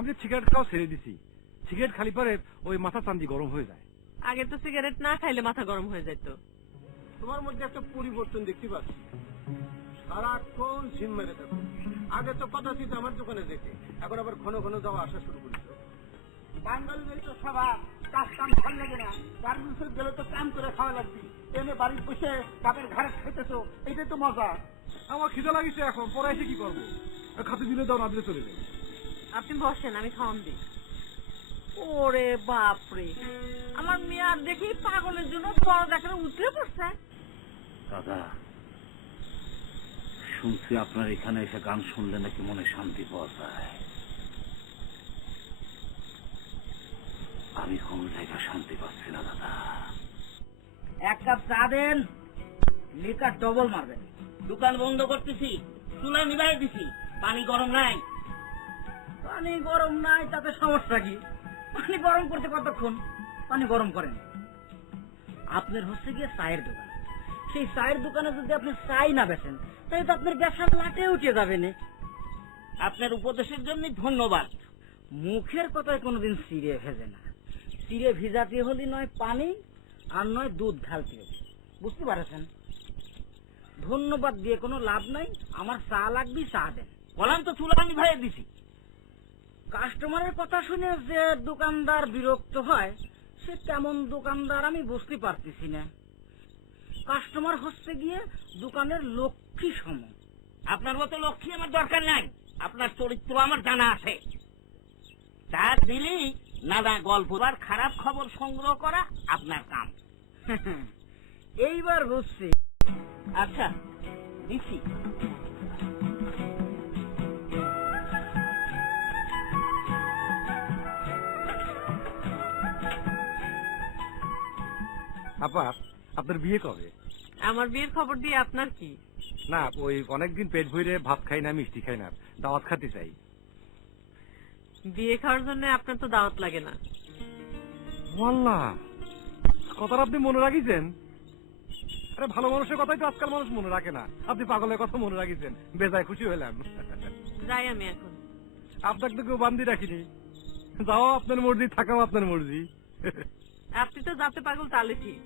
আমি সিগারেট খাওয়া ছেড়ে দিছি। সিগারেট খালি পরে ওই মাথা চান্দি গরম হয়ে যায়। আগে তো সিগারেট না খাইলে মাথা গরম হয়ে যেত। তোমার মধ্যে একটা পরিবর্তন দেখতে পাচ্ছি, সারাক্ষণ ঝিম মেরে থাকো। আগে তো কথা ছিল আমার দোকানে দেখে, এখন আবার ঘন ঘন যাওয়া আসা শুরু করেছো। বাঙালিদের তো স্বভাব, কাজ কাম ভাল লাগে না, গার্মেন্টসে গেলে তো কাম করে খাওয়া লাগবে, এনে বাড়ির বসে বাপের ঘরে খেতেছো, এটাই তো মজা। আমার খিদে লাগিছে, এখন পরে এসে কি করবো? খাতে দিলে দাও, না দিলে চলে যাবে। আপনি বসেন, আমি খাওয়ান দিই। ওরে বাপরে, আমার মেয়ার দেখি পাগলের জন্য পরদা করে উতলে পড়ছে। দাদা, শুনছি আপনার এখানে এসে গান শুনলে নাকি মনে শান্তি পাওয়া যায়। আমি কোন জায়গায় শান্তি পাচ্ছি না দাদা। এক কাপ চা দেন, লিকার ডবল মারবেন। দোকান বন্ধ করতেছি, চুলা নিভাই দিছি, পানি গরম নাই। পানি গরম নাই তাতে সমস্যা কি? পানি গরম করতে কতক্ষণ? পানি গরম করেন। আপনার হচ্ছে গিয়ে চায়ের দোকান, সেই চায়ের দোকানে যদি আপনি চাই না বেচেন তাহলে তো আপনার ব্যবসা লাটে উঠে যাবে না। আপনার উপদেশের জন্য ধন্যবাদ। মুখের কথায় কোনোদিন চিড়ে ভেজে না। চিড়ে ভিজাতে হলে নয় পানি আর নয় দুধ ঢালতে হবে, বুঝতে পারছেন? ধন্যবাদ দিয়ে কোনো লাভ নাই, আমার চা লাগবে, চা দেন। বললাম তো চুলা নিভাইয়ে দিছি। কাস্টমারের কথা শুনে যে দোকানদার বিরক্ত হয় সে কেমন দোকানদার আমি বুঝতে পারতেছি না। কাস্টমার হচ্ছে গিয়ে দোকানের লক্ষ্মী সম। আপনার মতো লক্ষ্মী আমার দরকার নাই, আপনার চরিত্র আমার জানা আছে। চা দিলেই নানা গল্প আর খারাপ খবর সংগ্রহ করা আপনার কাম। এইবার বুঝছি। আচ্ছা দিচ্ছি। আপা, আপনার বিয়ে কবে? আমার বিয়ের খবর দিয়ে আপনার কি? না, ওই অনেকদিন পেট ভরে ভাত খাই না, মিষ্টি খাই না, দাওয়াত খাতে চাই। বিয়ে খাওয়ার জন্য আপনার তো দাওয়াত লাগে না। ওয়াল্লাহ, কথাটা আপনি মনে রাখিছেন? আরে ভালো মানুষের কথাই তো আজকাল মানুষ মনে রাখে না, আপনি পাগলের কথা মনে রাখিছেন, বেজায় খুশি হইলাম। যাই আমি এখন। আপনাকে তো কেউ বান্দি রাখিনি, যাও আপনার মর্জি, থাকাও আপনার মর্জি। আপনি তো যাতে পাগল তালে ঠিক।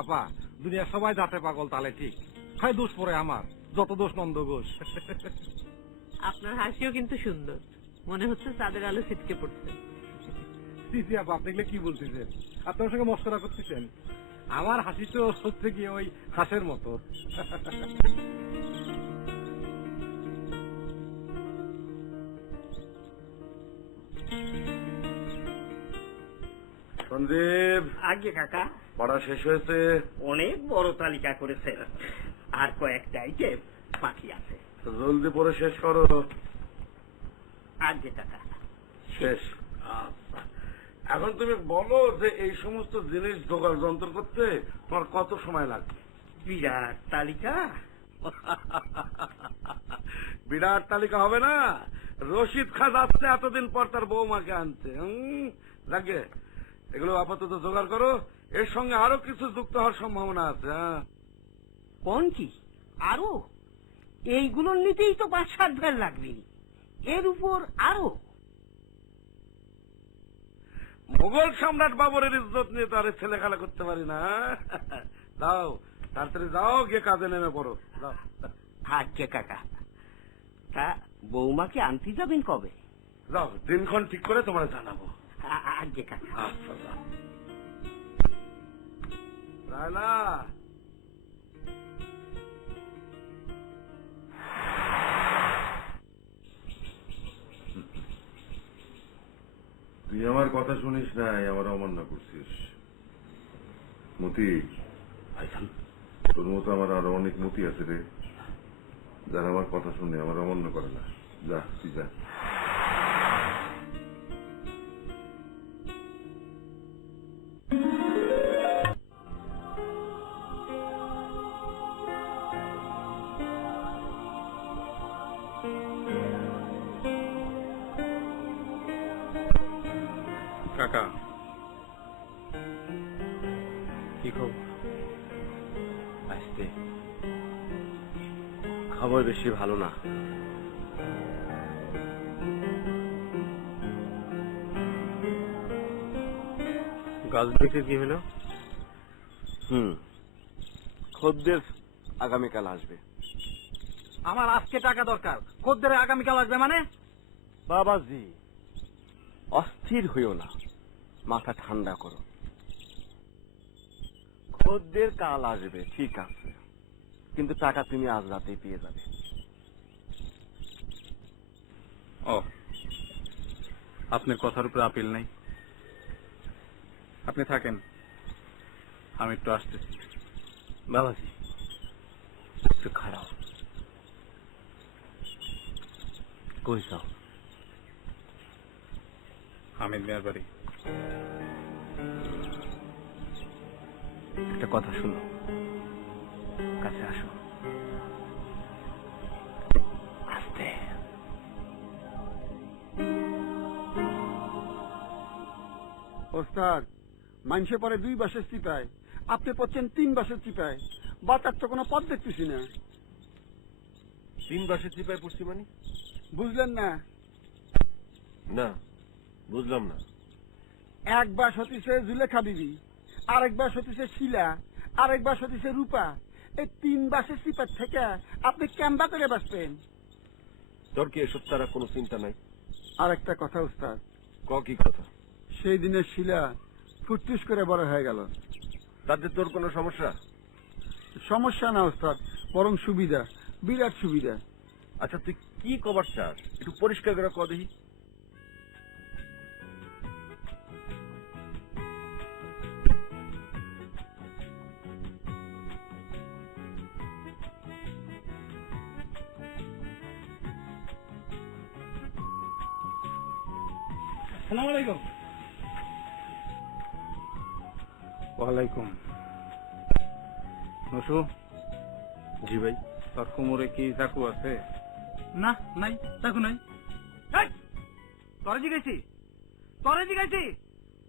আপা, দুনিয়ার সবাই যাতে পাগল তালে ঠিক, হয় দোষ পড়ে আমার, যত দোষ নন্দ ঘোষ। আপনার হাসিও কিন্তু সুন্দর, মনে হচ্ছে চাঁদের আলো ছিটকে পড়ছে। সিসি আপা, আপনি এগুলো কি বলতেছেন? আপনার সঙ্গে মস্করা করতেছেন? আমার হাসি তো হচ্ছে কি ওই হাঁসের মতো। সন্দীপ, আগে কাকা, পড়া শেষ হয়েছে? অনেক বড় তালিকা করেছে, আর কয়েকটা আইটেম বাকি আছে। জলদি পড়ে শেষ করো। আগে কাকা শেষ। আচ্ছা, এখন তুমি বলো যে এই সমস্ত জিনিস জোগাড় যন্ত্র করতে তোমার কত সময় লাগবে? বিরাট তালিকা। বিরাট তালিকা হবে না, রশিদ খা যাচ্ছে এতদিন পর তার বৌমাকে আনতে। লাগে, এগুলো আপাতত জোগাড় করো, এর সঙ্গে আরো কিছু যুক্ত হওয়ার সম্ভাবনা আছে। কোন কি আরো? এইগুলোর নিতেই তো 5-7 ভ্যান লাগবে, এর উপর আরো। মুঘল সম্রাট বাবরের ইজ্জত নিয়ে তো আরে ছেলে খেলা করতে পারি না। যাও, তাড়াতাড়ি যাও, গিয়ে কাজে নেমে পড়ো। যাও। আজ্ঞে কাকা। তা বৌমাকে আনতে যাবেন কবে? যাও, দিনক্ষণ ঠিক করে তোমার জানাবো। আজ্ঞে কাকা। আচ্ছা, যাও। রায়লা, তুই আমার কথা শুনিস নাই, আমার অমান্য করছিস। মতি, তোর মতো আমার আরো অনেক মতি আছে রে, যারা আমার কথা শুনে আমার অমান্য করে না। যা, তুই যা। কাকা, কি খবর? আসতে খবর বেশি ভালো না। গাছ বিক্রি কি হলো? খদ্দের আগামীকাল আসবে। আমার আজকে টাকা দরকার, খদ্দের আগামীকাল আসবে মানে? বাবাজি, অস্থির হইও না, মাথা ঠান্ডা করো। খদ্দের কাল আসবে, ঠিক আছে, কিন্তু টাকা তুমি আজ রাতেই পেয়ে যাবে। ও, আপনার কথার উপর আপিল নাই। আপনি থাকেন, আমি একটু আসতেছি। বাবাজি, একটু খারাপ। কই যাও? হামিদ মিয়ার বাড়ি। একটা কথা শুনো, কাছে আসো। আস্তে। ওস্তাদ, মানুষে পরে 2 বাসের চিপায়, আপনি পড়ছেন 3 বাসের চিপায়। বাঁচার তো কোনো পথ দেখতেছি না। 3 বাসের চিপায় পড়ছি মানে? বুঝলেন না? না, বুঝলাম না। 1 বাস হতিছে জুলেখা বিবি, আরেক বাস হতিছে শিলা, আরেক বাস হতিছে রূপা। এই 3 বাসের চিপার থেকে আপনি কেমবা করে বাঁচবেন? তোর কি এসব তারা কোনো চিন্তা নাই? আর একটা কথা ওস্তাদ, কি কথা? সেই দিনের শিলা ফুটফুস করে বড় হয়ে গেল। তাতে তোর কোনো সমস্যা? সমস্যা না ওস্তাদ, বরং সুবিধা, বিরাট সুবিধা। আচ্ছা, তুই কি কবার চাস একটু পরিষ্কার করে ক দেখি। আসসালামু আলাইকুম। ওয়ালাইকুম। নসু, জি ভাই। তোর কোমরে কি চাকু আছে? না, নাই, চাকু নাই। তরে জিগাইছি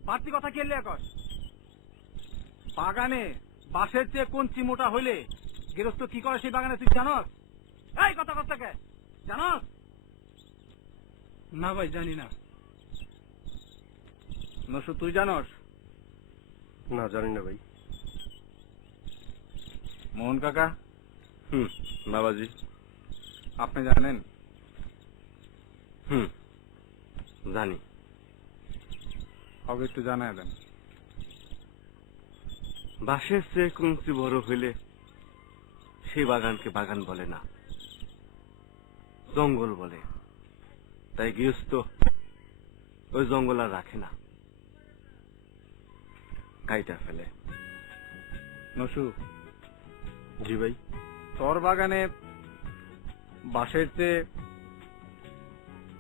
বাড়তি কথা কেলে এখন। বাগানে বাঁশের চেয়ে কঞ্চি মোটা হইলে গৃহস্থ কি করে সেই বাগানে তুই জানস? এই কথা কে জানস? না ভাই, জানি না। নসু, তুই জানস? না, জানি না ভাই। মোহন কাকা, বাবাজি। আপনি জানেন? জানি। হবে একটু জানায় দেন। বাঁশের চেয়ে কঞ্চি বড় হইলে সেই বাগানকে বাগান বলে না, জঙ্গল বলে। তাই গৃহস্থ ওই জঙ্গল আর রাখে না, কাইটা ফেলে। নসু, জি ভাই। তোর বাগানে বাঁশের চেয়ে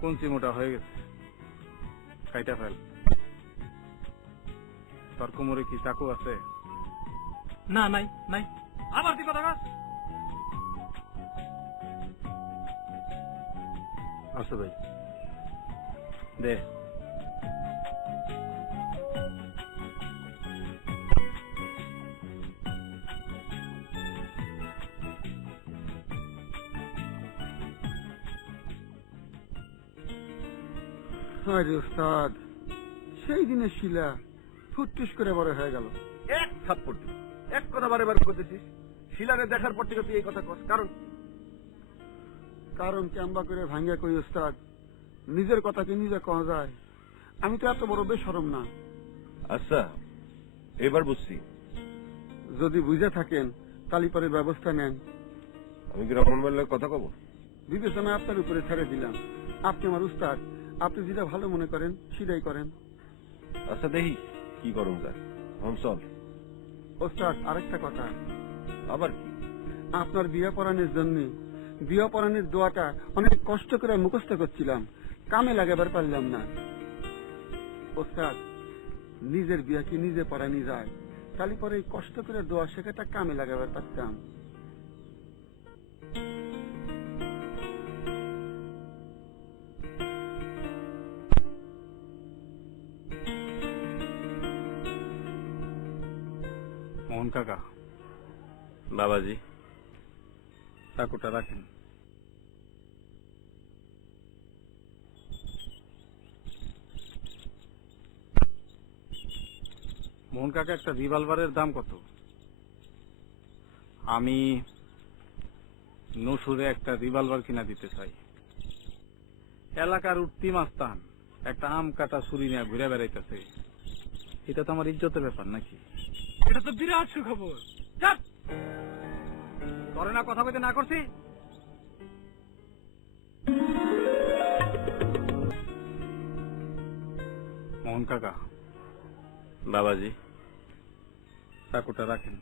কঞ্চি মোটা হয়ে গেছে, কাইটা ফেল। তোর কোমরে কি চাকু আছে? না, নাই, নাই। আবার তুই কথা কাজ। আচ্ছা ভাই। দে। আরে ওস্তাদ, সেই দিনের শিলা ফুটফুস করে বড় হয়ে গেল। এক থাপ্পড় দিই, এক কথা বারে বারে করতেছিস। শিলারে দেখার পর থেকে তুই এই কথা কস, কারণ কারণ কেমবা করে ভাঙ্গা কই ওস্তাদ, নিজের কথাকে নিজে কওয়া যায়। আমি তো এত বড় বেশরম না। আচ্ছা, এবার বুঝছি। যদি বুঝে থাকেন তালি পরে ব্যবস্থা নেন। আমি কি রকম বললে কথা কব? বিবেচনা আপনার উপরে ছেড়ে দিলাম। আপনি আমার উস্তাদ, আপনি যেটা ভালো মনে করেন সেটাই করেন। আচ্ছা, দেখি কি করুন যায়। হম, চল। ওস্তাদ, আরেকটা কথা। আবার কি? আপনার বিয়ে পড়ানোর জন্য বিয়ে পড়ানোর দোয়াটা অনেক কষ্ট করে মুখস্থ করছিলাম, কামে লাগাবার পারলাম না। ওস্তাদ, নিজের বিয়ে কি নিজে পড়ানি যায়, তাহলে পরে এই কষ্ট করে দোয়া শেখাটা কামে লাগাবার পারতাম। মোহন কাকা, বাবাজি, চাকুটা রাখেন। মোহন কাকা একটা রিভলভারের দাম কত? আমি নসুরে একটা রিভলভার কিনা দিতে চাই। এলাকার উঠতি মাস্তান একটা আম কাটা ছুরি নিয়ে ঘুরে বেড়াইতেছে, এটা তো আমার ইজ্জতের ব্যাপার নাকি? এটা তো বিরাট সুখবর। তোরে না কথা বলতে না করছি? মোহন কাকা। বাবাজি, চাকুটা রাখেন।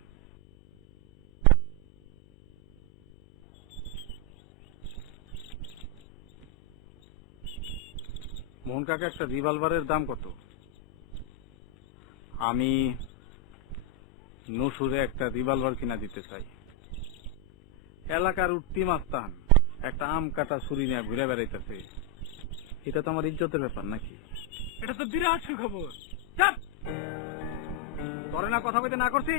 মোহন কাকা একটা রিভলভারের দাম কত? আমি নসুরে একটা রিভলভার কিনা দিতে চাই। এলাকার উঠতি মাস্তান একটা আম কাটা ছুরি নিয়ে ঘুরে বেড়াইতেছে, এটা তো আমার ইজ্জতের ব্যাপার নাকি? এটা তো বিরাট সুখবর। তোরে না কথা বলতে না করছি?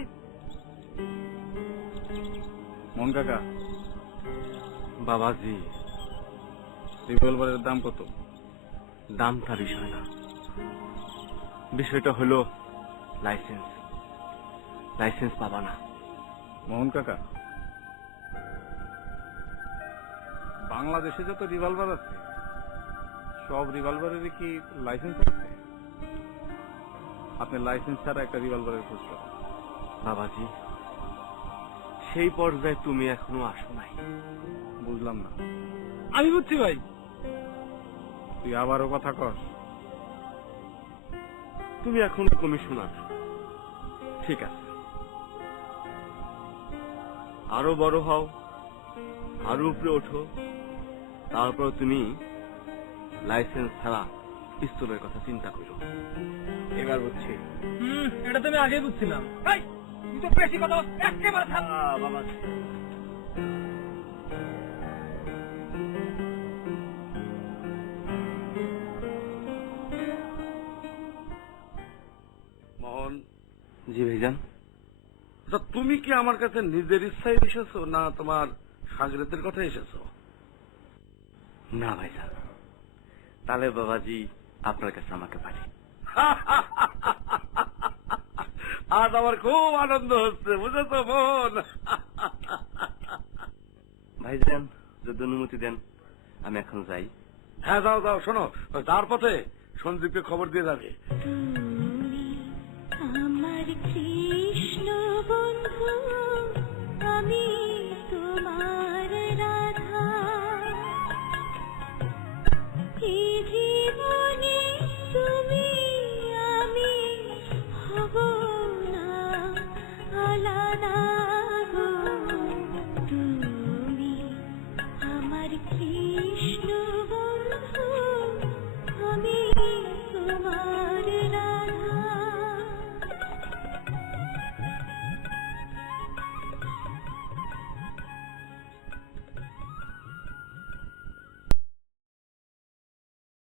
মোহন কাকা। বাবাজি, রিভলভারের দাম কত? দামটা বিষয় না, বিষয়টা হলো লাইসেন্স। লাইসেন্স পাবা না। মোহন কাকা, বাংলাদেশে যত রিভলভার আছে সব রিভলভারেরই কি লাইসেন্স আছে? আপনি লাইসেন্স ছাড়া একটা রিভলভারের খোঁজ করেন। বাবাজি, সেই পর্যায়ে তুমি এখনো আসো নাই। বুঝলাম না। আমি বুঝছি ভাই। তুই আবারও কথা কর। তুমি এখন কমিশনার, ঠিক আছে, আরো বড় হও, আরো উপরে ওঠো, তারপর তুমি লাইসেন্স ছাড়া পিস্তলের কথা চিন্তা করো। এবার বুঝছি। এটা তো আমি আগে বুঝছিলাম। তুই তো বেশি কথা একেবারে থাম। বাবা, মোহন, জি ভাইজান। আচ্ছা, তুমি কি আমার কাছে নিজের ইচ্ছায় এসেছো না তোমার সাগরেদের কথা এসেছো? না ভাইজান, তাহলে বাবাজি আপনার কাছে আমাকে পারি। আজ আমার খুব আনন্দ হচ্ছে, বুঝেছো মোহন? ভাইজান, যদি অনুমতি দেন আমি এখন যাই। হ্যাঁ, যাও যাও। শোনো, যার পথে সঞ্জীবকে খবর দিয়ে যাবে।